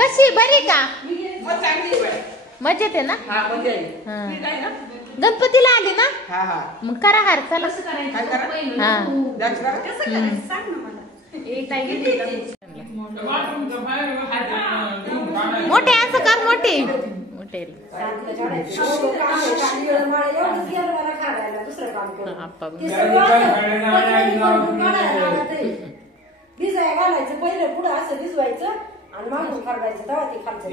कशी बरी का? मजेत आहे ना? गणपतीला आली ना? मग करा हार चला. मोठे असं कर मोठे मोठे भिजाय घालायचं पहिलं पुढं असं भिजवायचं आणि मागून करायचं तेव्हा ते खालचं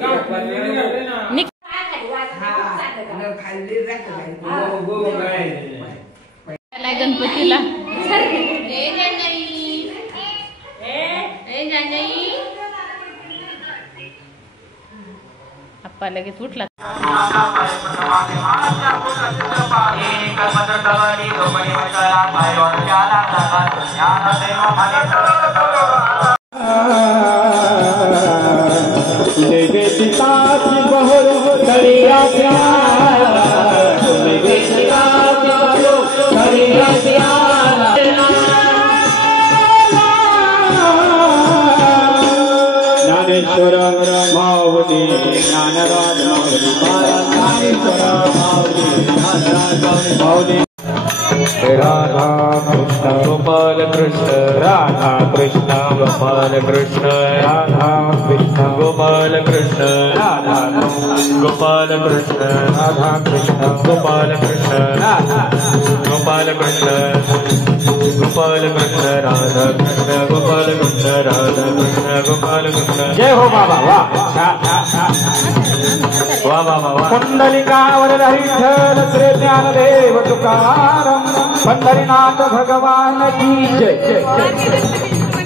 गणपतीला आप्पा लगेच उठला. ज्ञानेश्वर माऊली ज्ञानराज माऊली राधा कृष्ण गोपाल कृष्ण राधा कृष्ण गोपाल कृष्ण राधा कृष्ण गोपाल कृष्ण राधा गोपाल कृष्ण राधा कृष्ण गोपाल कृष्ण राधा गोपाल कृष्ण गोपाल कृष्ण राधा कृष्ण गोपाल कृष्ण राधा कृष्ण गोपाल कृष्ण. जय हो बाबा. वाह वाह वाह वाह. कुंडलिकावर विठ्ठल श्री ज्ञानदेव तुकाराम पंढरीनाथ भगवान की जय.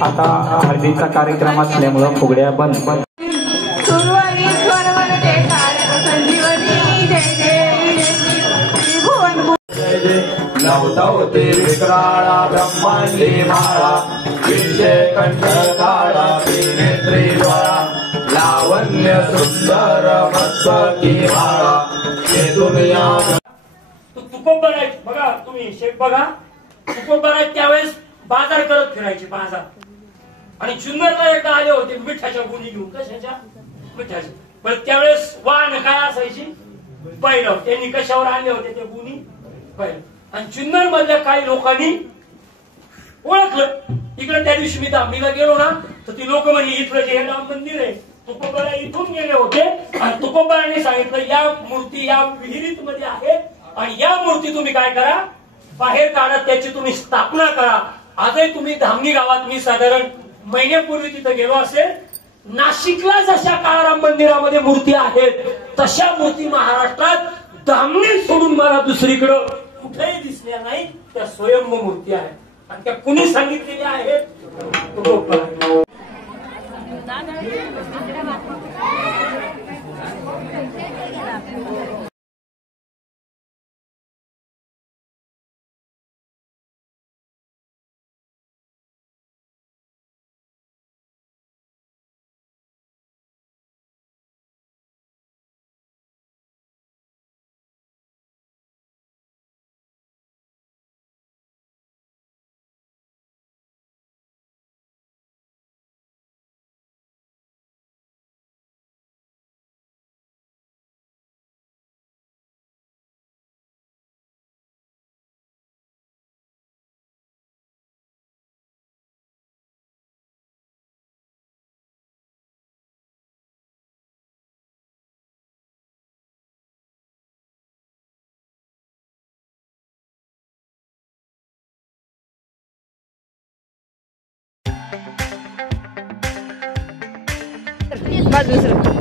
आता हळदीचा कार्यक्रम असल्यामुळं फुगड्या बंद. नवदवते विक्राळा ब्रह्मांडी माळा विषय कंठ काळा नेत्री ज्वाळा लावण्य सुंदर मस्तकी माळा हे दुनिया. तुकोबराय बघा तुम्ही शेख बघा तुकोबराय त्यावेळेस बाजार करत फिरायचे बाजार आणि जुन्नरला एकदा आले होते मिठाच्या गुणी घेऊन. कशाच्या? मिठाच्या. पण त्यावेळेस वाहन काय असायची? बैल. त्यांनी कशावर आणले होते ते गुणी? बैल. आणि जुन्नर मधल्या काही लोकांनी ओळखलं. इकडे त्या दिवशी मी दामणीला गेलो ना तर ती लोक म्हणजे इथलं जे राम मंदिर आहे तुकोबरा इथून गेले होते आणि तुकोबराने सांगितलं या मूर्ती या विहिरीत मध्ये आहेत आणि या मूर्ती तुम्ही काय करा बाहेर काढा त्याची तुम्ही स्थापना करा. आजही तुम्ही धामणी गावात मी साधारण महिन्यापूर्वी तिथं गेलो असेल. नाशिकला जशा काळाराम मंदिरामध्ये मूर्ती आहेत तशा मूर्ती महाराष्ट्रात धामणी सोडून मला दुसरीकडं कुठेही दिसल्या नाही. त्या स्वयंभू मूर्ती आहेत आणि त्या कुणी सांगितलेल्या आहेत? बाजूला